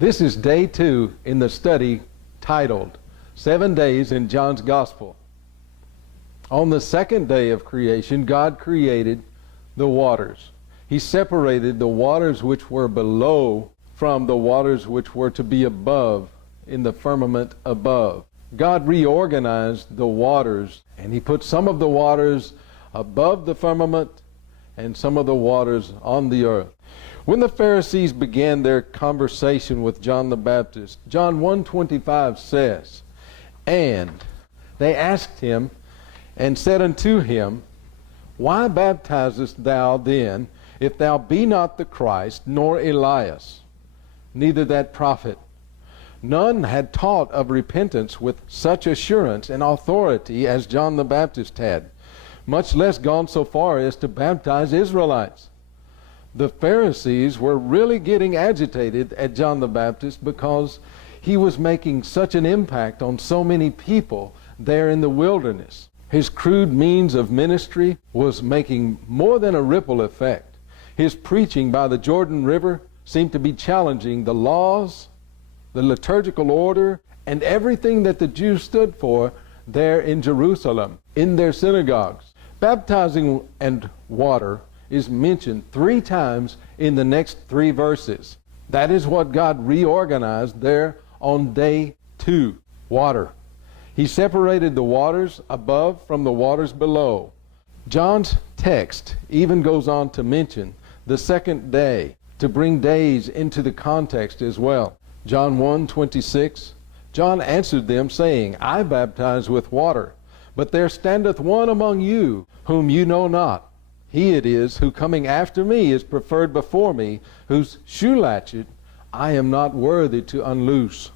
This is day 2 in the study titled 7 Days in John's Gospel. On the second day of creation, God created the waters. He separated the waters which were below from the waters which were to be above in the firmament above. God reorganized the waters, and He put some of the waters above the firmament and some of the waters on the earth. When the Pharisees began their conversation with John the Baptist, John 1:25 says, "And they asked him and said unto him, Why baptizest thou then, if thou be not the Christ, nor Elias, neither that prophet? None had taught of repentance with such assurance and authority as John the Baptist had, much less gone so far as to baptize Israelites." The Pharisees were really getting agitated at John the Baptist because he was making such an impact on so many people there in the wilderness. His crude means of ministry was making more than a ripple effect. His preaching by the Jordan River seemed to be challenging the laws, the liturgical order, and everything that the Jews stood for there in Jerusalem, in their synagogues. Baptizing and water is mentioned 3 times in the next 3 verses. That is what God reorganized there on day 2, water. He separated the waters above from the waters below. John's text even goes on to mention the second day, to bring days into the context as well. John 1:26, John answered them, saying, I baptize with water, but there standeth one among you, whom you know not. He it is who coming after me is preferred before me, whose shoe latchet I am not worthy to unloose.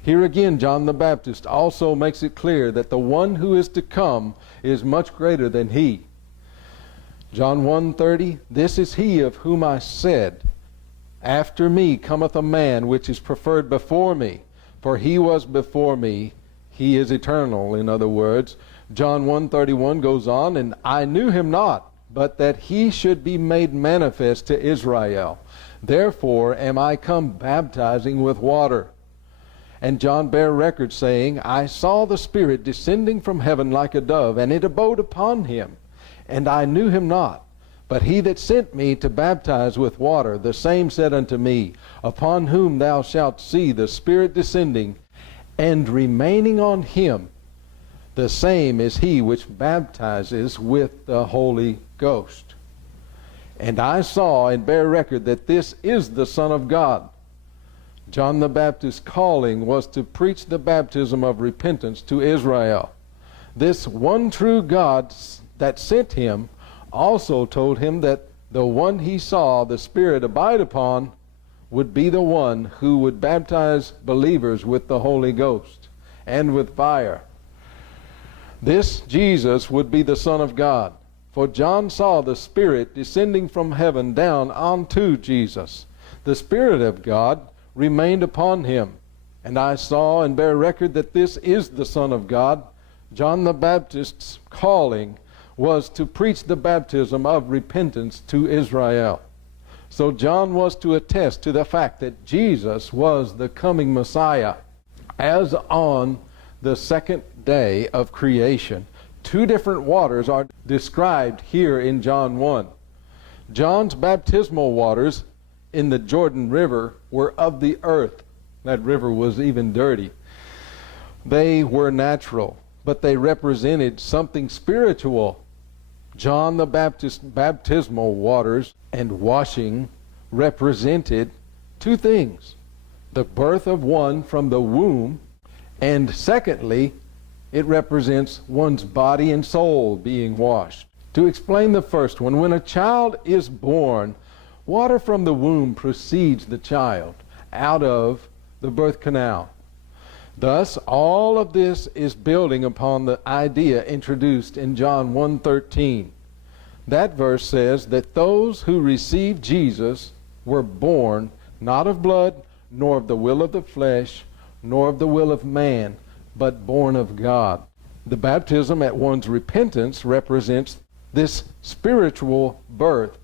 Here again, John the Baptist also makes it clear that the one who is to come is much greater than he. John 1:30, This is he of whom I said, After me cometh a man which is preferred before me, for he was before me. He is eternal, in other words. John 1:31 goes on, And I knew him not, but that he should be made manifest to Israel. Therefore am I come baptizing with water. And John bare record, saying, I saw the Spirit descending from heaven like a dove, and it abode upon him. And I knew him not. But he that sent me to baptize with water, the same said unto me, Upon whom thou shalt see the Spirit descending and remaining on him, the same is he which baptizes with the Holy Ghost. And I saw and bear record that this is the Son of God. John the Baptist's calling was to preach the baptism of repentance to Israel. This one true God that sent him also told him that the one he saw the Spirit abide upon would be the one who would baptize believers with the Holy Ghost and with fire. This Jesus would be the Son of God. For John saw the Spirit descending from heaven down onto Jesus. The Spirit of God remained upon him. And I saw and bear record that this is the Son of God. John the Baptist's calling was to preach the baptism of repentance to Israel. So John was to attest to the fact that Jesus was the coming Messiah. As on the second day of creation, 2 different waters are described here in John 1. John's baptismal waters in the Jordan River were of the earth. That river was even dirty. They were natural, but they represented something spiritual. John the Baptist's baptismal waters and washing represented 2 things: the birth of one from the womb, and secondly, it represents one's body and soul being washed. To explain the first one, when a child is born, water from the womb precedes the child out of the birth canal. Thus, all of this is building upon the idea introduced in John 1:13. That verse says that those who received Jesus were born not of blood, nor of the will of the flesh, nor of the will of man, but born of God. The baptism at one's repentance represents this spiritual birth,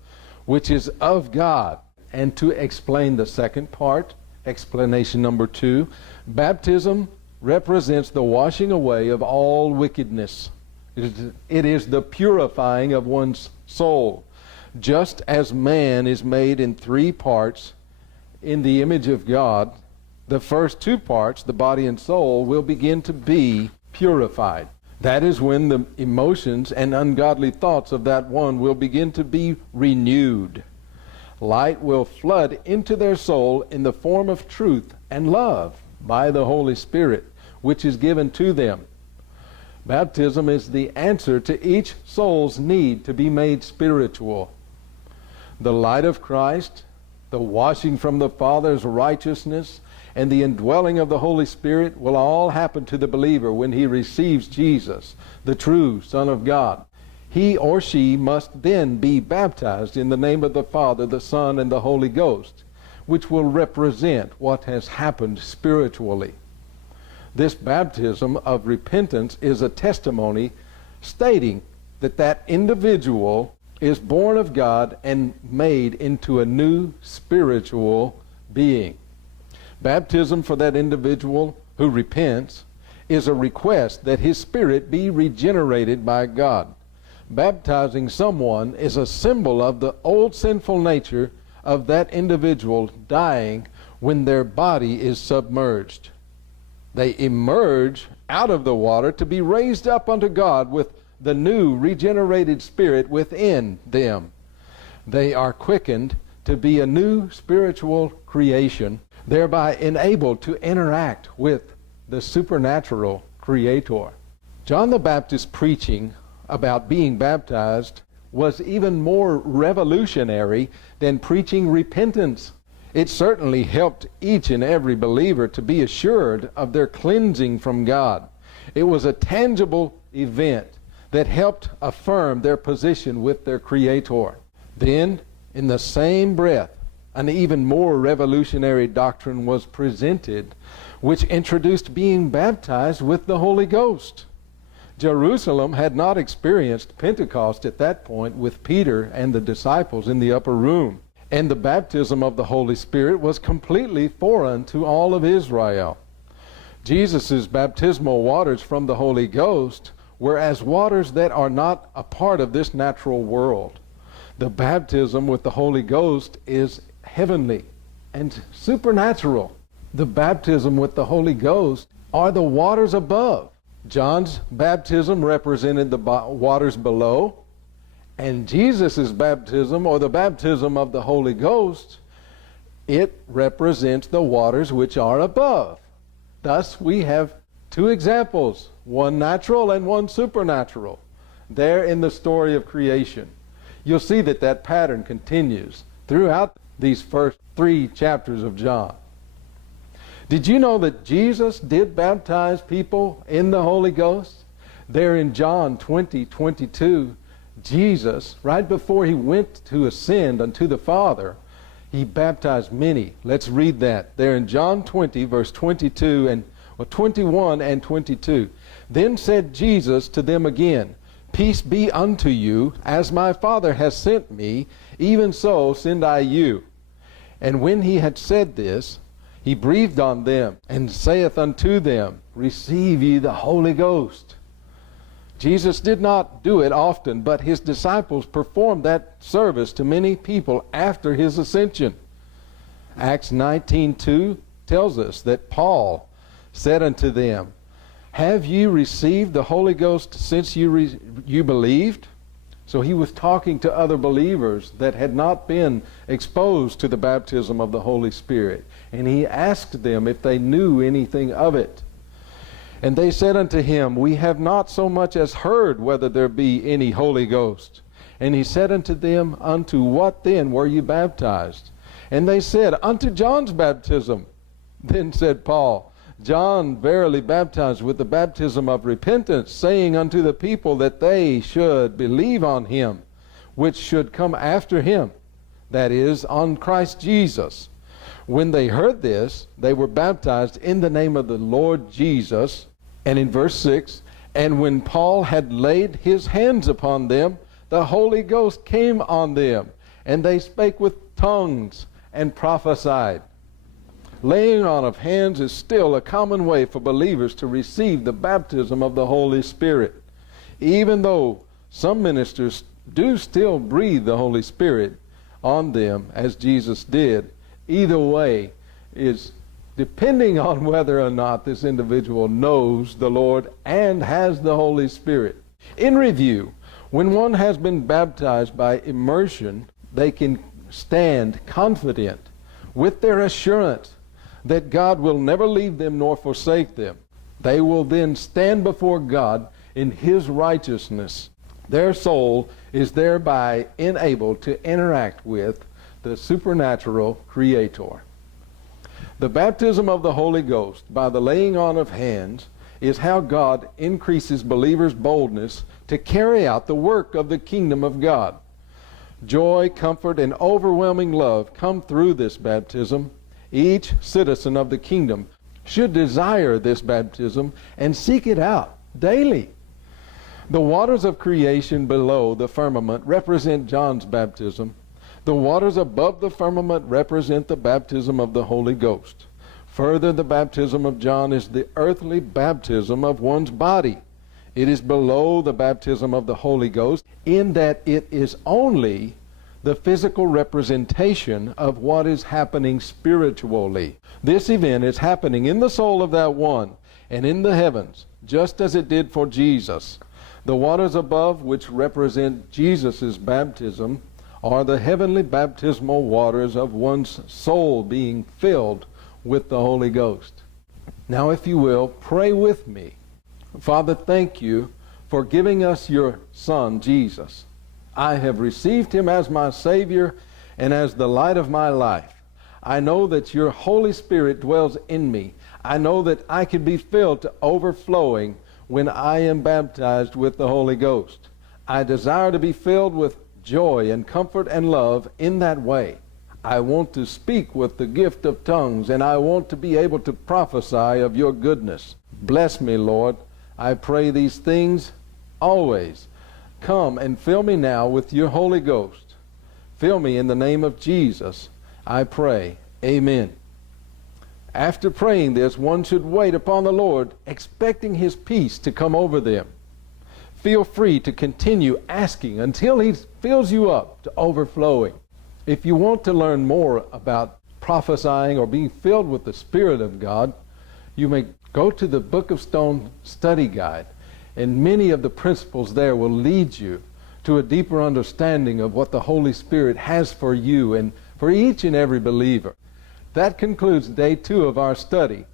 which is of God. And to explain the second part, Explanation number 2, baptism represents the washing away of all wickedness. It is the purifying of one's soul. Just as man is made in 3 parts in the image of God, the first 2 parts, the body and soul, will begin to be purified. That is when the emotions and ungodly thoughts of that one will begin to be renewed. Light will flood into their soul in the form of truth and love by the Holy Spirit, which is given to them. Baptism is the answer to each soul's need to be made spiritual. The light of Christ, the washing from the Father's righteousness, and the indwelling of the Holy Spirit will all happen to the believer when he receives Jesus, the true Son of God. He or she must then be baptized in the name of the Father, the Son, and the Holy Ghost, which will represent what has happened spiritually. This baptism of repentance is a testimony stating that that individual is born of God and made into a new spiritual being. Baptism for that individual who repents is a request that his spirit be regenerated by God. Baptizing someone is a symbol of the old sinful nature of that individual dying when their body is submerged. They emerge out of the water to be raised up unto God with the new regenerated spirit within them. They are quickened to be a new spiritual creation, thereby enabled to interact with the supernatural Creator. John the Baptist's preaching about being baptized was even more revolutionary than preaching repentance. It certainly helped each and every believer to be assured of their cleansing from God. It was a tangible event that helped affirm their position with their Creator. Then, in the same breath, an even more revolutionary doctrine was presented, which introduced being baptized with the Holy Ghost. Jerusalem had not experienced Pentecost at that point with Peter and the disciples in the upper room, and the baptism of the Holy Spirit was completely foreign to all of Israel. Jesus' baptismal waters from the Holy Ghost were as waters that are not a part of this natural world. The baptism with the Holy Ghost is heavenly and supernatural. The baptism with the Holy Ghost are the waters above. John's baptism represented the waters below, and Jesus' baptism, or the baptism of the Holy Ghost, it represents the waters which are above. Thus we have 2 examples, one natural and one supernatural, there in the story of creation. You'll see that that pattern continues throughout these first 3 chapters of John. Did you know that Jesus did baptize people in the Holy Ghost? There in John 20:22, Jesus, right before he went to ascend unto the Father, he baptized many. Let's read that. There in John 20, verse 22 and 21 and 22. Then said Jesus to them again, Peace be unto you, as my Father has sent me, even so send I you. And when he had said this, he breathed on them, and saith unto them, Receive ye the Holy Ghost. Jesus did not do it often, but his disciples performed that service to many people after his ascension. Acts 19:2 tells us that Paul said unto them, Have you received the Holy Ghost since you believed? So he was talking to other believers that had not been exposed to the baptism of the Holy Spirit. And he asked them if they knew anything of it. And they said unto him, We have not so much as heard whether there be any Holy Ghost. And he said unto them, Unto what then were you baptized? And they said, Unto John's baptism. Then said Paul, John verily baptized with the baptism of repentance, saying unto the people that they should believe on him, which should come after him, that is, on Christ Jesus. When they heard this, they were baptized in the name of the Lord Jesus. And in verse 6, And when Paul had laid his hands upon them, the Holy Ghost came on them, and they spake with tongues and prophesied. Laying on of hands is still a common way for believers to receive the baptism of the Holy Spirit. Even though some ministers do still breathe the Holy Spirit on them, as Jesus did, either way is depending on whether or not this individual knows the Lord and has the Holy Spirit. In review, when one has been baptized by immersion, they can stand confident with their assurance that God will never leave them nor forsake them. They will then stand before God in His righteousness. Their soul is thereby enabled to interact with the supernatural Creator. The baptism of the Holy Ghost by the laying on of hands is how God increases believers' boldness to carry out the work of the kingdom of God. Joy, comfort, and overwhelming love come through this baptism. Each citizen of the kingdom should desire this baptism and seek it out daily. The waters of creation below the firmament represent John's baptism. The waters above the firmament represent the baptism of the Holy Ghost. Further, the baptism of John is the earthly baptism of one's body. It is below the baptism of the Holy Ghost in that it is only the physical representation of what is happening spiritually. This event is happening in the soul of that one and in the heavens, just as it did for Jesus. The waters above, which represent Jesus' baptism, are the heavenly baptismal waters of one's soul being filled with the Holy Ghost. Now, if you will, pray with me. Father, thank you for giving us your Son, Jesus. I have received him as my Savior and as the light of my life. I know that your Holy Spirit dwells in me. I know that I can be filled to overflowing when I am baptized with the Holy Ghost. I desire to be filled with joy and comfort and love in that way. I want to speak with the gift of tongues, and I want to be able to prophesy of your goodness. Bless me, Lord. I pray these things always. Come and fill me now with your Holy Ghost. Fill me in the name of Jesus, I pray. Amen. After praying this, one should wait upon the Lord, expecting his peace to come over them. Feel free to continue asking until he fills you up to overflowing. If you want to learn more about prophesying or being filled with the Spirit of God, you may go to the Book of Stone study guide, and many of the principles there will lead you to a deeper understanding of what the Holy Spirit has for you and for each and every believer. That concludes day 2 of our study